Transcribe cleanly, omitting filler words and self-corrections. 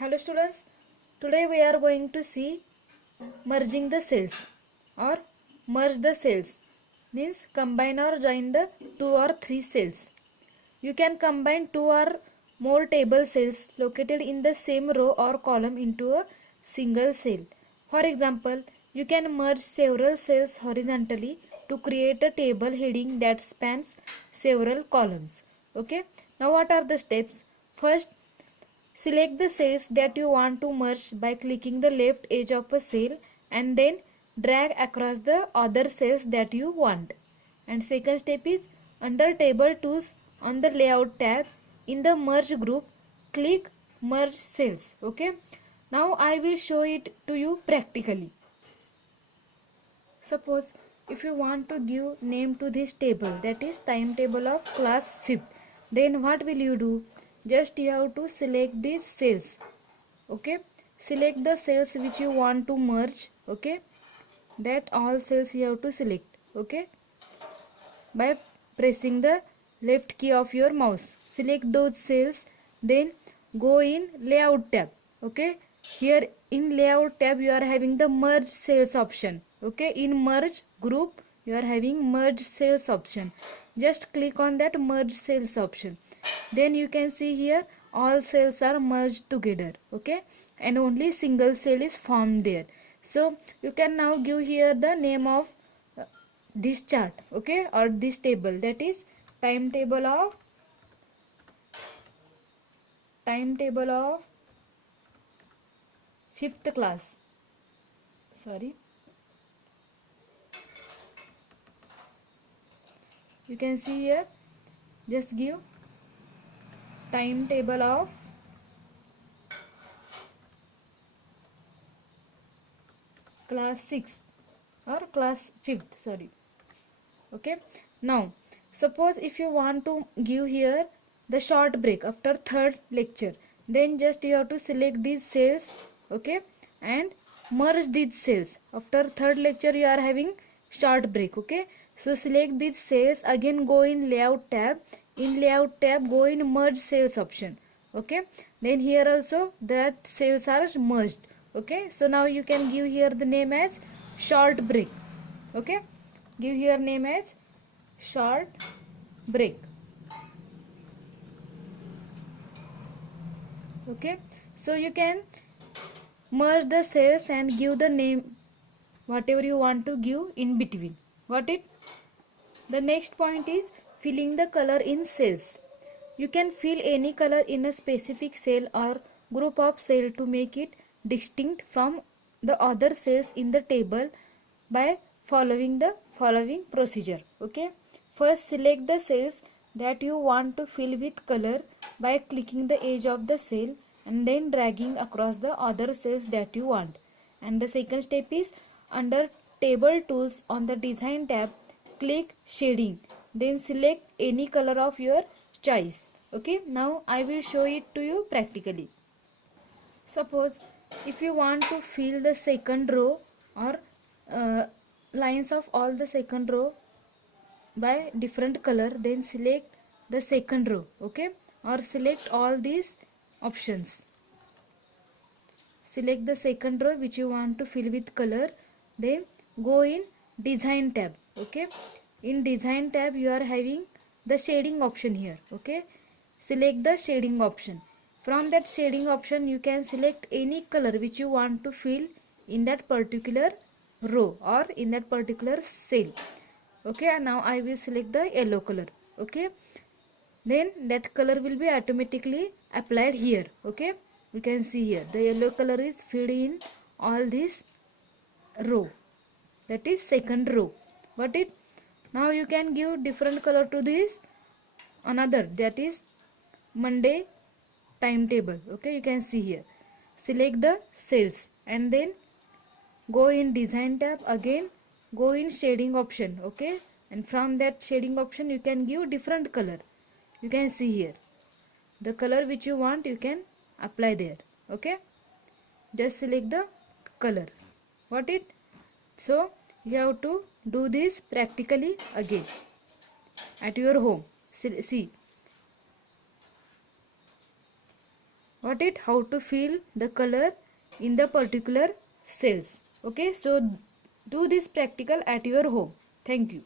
Hello students, today we are going to see merging the cells or merge the cells means combine or join the two or three cells. You can combine two or more table cells located in the same row or column into a single cell. For example, you can merge several cells horizontally to create a table heading that spans several columns. Okay, now what are the steps? First, select the cells that you want to merge by clicking the left edge of a cell and then drag across the other cells that you want. And second step is under table tools on the layout tab in the merge group, click merge cells. Okay. Now I will show it to you practically. Suppose if you want to give name to this table, that is timetable of class 5th, then what will you do? Just you have to select these cells. Okay, select the cells which you want to merge. Okay, that all cells you have to select. Okay, by pressing the left key of your mouse, select those cells, then go in layout tab. Okay, here in layout tab you are having the merge cells option. Okay, in merge group you are having merge cells option. Just click on that merge cells option, then you can see here all cells are merged together. Okay, and only single cell is formed there. So you can now give here the name of this chart, okay, or this table, that is timetable of 5th class. Sorry, you can see here, just give timetable of class 6th or class 5th, sorry. Okay, now suppose if you want to give here the short break after third lecture, then just you have to select these cells. Okay, and merge these cells. After third lecture you are having short break. Okay, so select these cells, again go in layout tab, in layout tab go in merge cells option. Okay, then here also that cells are merged. Okay, so now you can give here the name as short break. Okay, give here name as short break. Okay, so you can merge the cells and give the name whatever you want to give in between. Got it? The next point is filling the color in cells. You can fill any color in a specific cell or group of cell to make it distinct from the other cells in the table by following the following procedure. Okay, first select the cells that you want to fill with color by clicking the edge of the cell and then dragging across the other cells that you want. And the second step is under table tools on the design tab, click shading, then select any color of your choice. Okay, now I will show it to you practically. Suppose if you want to fill the second row or lines of all the second row by different color, then select the second row. Okay, or select all these options. Select the second row which you want to fill with color, then go in design tab. Okay, in design tab you are having the shading option here. Okay, select the shading option. From that shading option you can select any color which you want to fill in that particular row or in that particular cell. Okay, and now I will select the yellow color. Okay, then that color will be automatically applied here. Okay, you can see here the yellow color is filled in all this row, that is second row. Got it? Now you can give different color to this another, that is Monday timetable. Okay, you can see here, select the cells and then go in design tab, again go in shading option. Okay, and from that shading option you can give different color. You can see here the color which you want you can apply there. Okay, just select the color. Got it? So you have to do this practically again at your home. See, got it, how to fill the color in the particular cells. Okay, so do this practical at your home. Thank you.